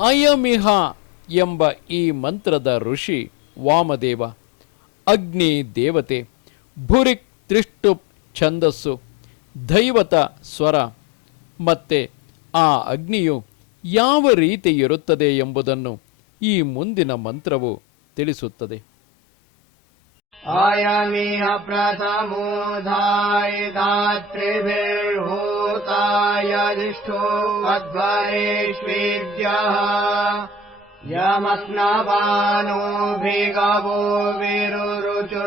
ಅಯಮಿಹ ಎಂಬ ಈ ಮಂತ್ರದ ಋಷಿ ವಾಮದೇವ, ಅಗ್ನಿ ದೇವತೆ, ಭುರಿಕ್ ತ್ರಿಷ್ಟು ಛಂದಸ್ಸು, ದೈವತ ಸ್ವರ. ಮತ್ತೆ ಆ ಅಗ್ನಿಯು ಯಾವ ರೀತಿ ಇರುತ್ತದೆ ಎಂಬುದನ್ನು ಈ ಮುಂದಿನ ಮಂತ್ರವು ತಿಳಿಸುತ್ತದೆ. अयमिह प्रथमोधाय धातृभिर्भूताय दिष्ठो मध्वरेष्वेद्यः यमस्नवानो भृगवो विरुरुचुर्वनेषु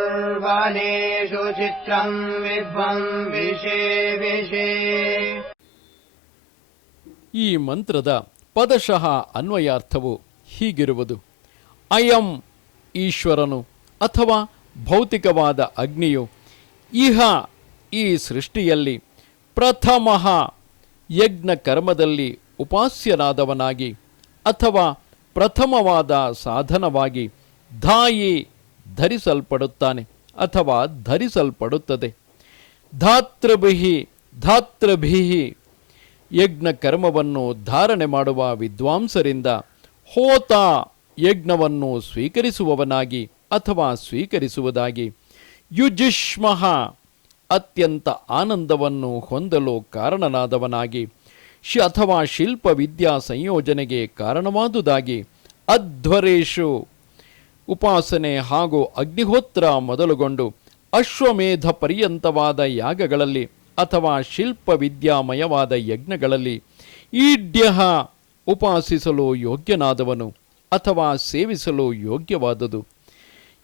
चित्रम् विध्वम् विशे विशे ಈ ಮಂತ್ರದ ಪದಶಃ ಅನ್ವಯಾರ್ಥವು ಹೀಗಿರುವುದು ಅಯಂ ಈಶ್ವರನು ಅಥವಾ ಭೌತಿಕವಾದ ಅಗ್ನಿಯು ಇಹ ಈ ಸೃಷ್ಟಿಯಲ್ಲಿ ಪ್ರಥಮ ಯಜ್ಞ ಕರ್ಮದಲ್ಲಿ ಉಪಾಸ್ಯನಾದವನಾಗಿ ಅಥವಾ ಪ್ರಥಮವಾದ ಸಾಧನವಾಗಿ ಧಾಯಿ ಧರಿಸಲ್ಪಡುತ್ತಾನೆ ಅಥವಾ ಧರಿಸಲ್ಪಡುತ್ತದೆ. ಧಾತೃಭಿಹಿ ಧಾತೃಭಿಹಿ ಯಜ್ಞ ಕರ್ಮವನ್ನು ಧಾರಣೆ ಮಾಡುವ ವಿದ್ವಾಂಸರಿಂದ ಹೋತ ಯಜ್ಞವನ್ನು ಸ್ವೀಕರಿಸುವವನಾಗಿ ಅಥವಾ ಸ್ವೀಕರಿಸುವುದಾಗಿ. ಯುಜಿಷ್ಮಃ ಅತ್ಯಂತ ಆನಂದವನ್ನು ಹೊಂದಲು ಕಾರಣನಾದವನಾಗಿ, ಶಿ ಅಥವಾ ಶಿಲ್ಪ ವಿದ್ಯಾ ಸಂಯೋಜನೆಗೆ ಕಾರಣವಾದುದಾಗಿ ಅಧ್ವರೇಶು ಉಪಾಸನೆ ಹಾಗೂ ಅಗ್ನಿಹೋತ್ರ ಮೊದಲುಗೊಂಡು ಅಶ್ವಮೇಧ ಪರ್ಯಂತವಾದ ಯಾಗಗಳಲ್ಲಿ ಅಥವಾ ಶಿಲ್ಪ ವಿದ್ಯಾಮಯವಾದ ಯಜ್ಞಗಳಲ್ಲಿ ಈಡ್ಯ ಉಪಾಸಿಸಲು ಯೋಗ್ಯನಾದವನು ಅಥವಾ ಸೇವಿಸಲು ಯೋಗ್ಯವಾದುದು.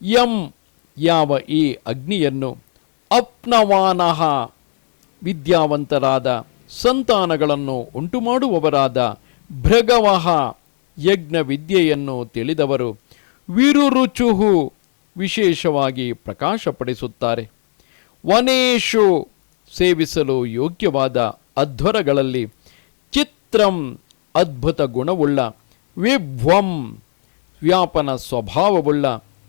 ಯಂ ಯಾವ ಈ ಅಗ್ನಿಯನ್ನು ಅಪ್ನವಾನಃ ವಿದ್ಯಾವಂತರಾದ ಸಂತಾನಗಳನ್ನು ಉಂಟು ಮಾಡುವವರಾದ ಭೃಗವಹ ಯಜ್ಞ ವಿದ್ಯೆಯನ್ನು ತಿಳಿದವರು ವಿರುರುಚುಹು ವಿಶೇಷವಾಗಿ ಪ್ರಕಾಶಪಡಿಸುತ್ತಾರೆ. ವನೇಶು ಸೇವಿಸಲು ಯೋಗ್ಯವಾದ ಅಧ್ವರಗಳಲ್ಲಿ ಚಿತ್ರಂ ಅದ್ಭುತ ಗುಣವುಳ್ಳ ವಿಭ್ವಂ ವ್ಯಾಪನ ಸ್ವಭಾವವುಳ್ಳ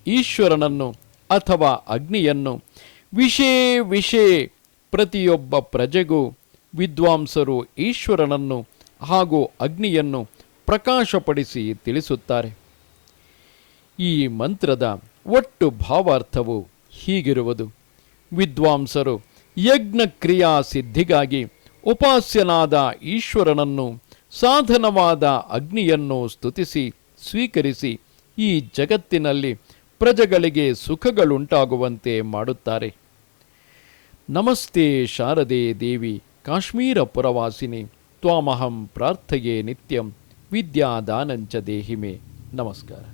ಈಶ್ವರನನ್ನು ಅಥವಾ ಅಗ್ನಿಯನ್ನು ವಿಷೇ ವಿಷೇ ಪ್ರತಿಯೊಬ್ಬ ಪ್ರಜೆಗೂ, ವಿದ್ವಾಂಸರು ಈಶ್ವರನನ್ನು ಹಾಗೂ ಅಗ್ನಿಯನ್ನು ಪ್ರಕಾಶಪಡಿಸಿ ತಿಳಿಸುತ್ತಾರೆ. ಈ ಮಂತ್ರದ ಒಟ್ಟು ಭಾವಾರ್ಥವು ಹೀಗಿರುವುದು. ವಿದ್ವಾಂಸರು ಯಜ್ಞ ಕ್ರಿಯಾ ಸಿದ್ಧಿಗಾಗಿ ಉಪಾಸ್ಯನಾದ ಈಶ್ವರನನ್ನು, ಸಾಧನವಾದ ಅಗ್ನಿಯನ್ನು ಸ್ತುತಿಸಿ, ಸ್ವೀಕರಿಸಿ ಈ ಜಗತ್ತಿನಲ್ಲಿ ಪ್ರಜೆಗಳಿಗೆ ಸುಖಗಳುಂಟಾಗುವಂತೆ ಮಾಡುತ್ತಾರೆ. ನಮಸ್ತೆ ಶಾರದೆ ದೇವಿ ಕಾಶ್ಮೀರ ಪುರವಾಸಿನಿ ತ್ವಾಮಹಂ ಪ್ರಾರ್ಥೆಯೇ ನಿತ್ಯಂ ವಿದ್ಯಾದಾನಂಚ ದೇಹಿಮೆ. ನಮಸ್ಕಾರ.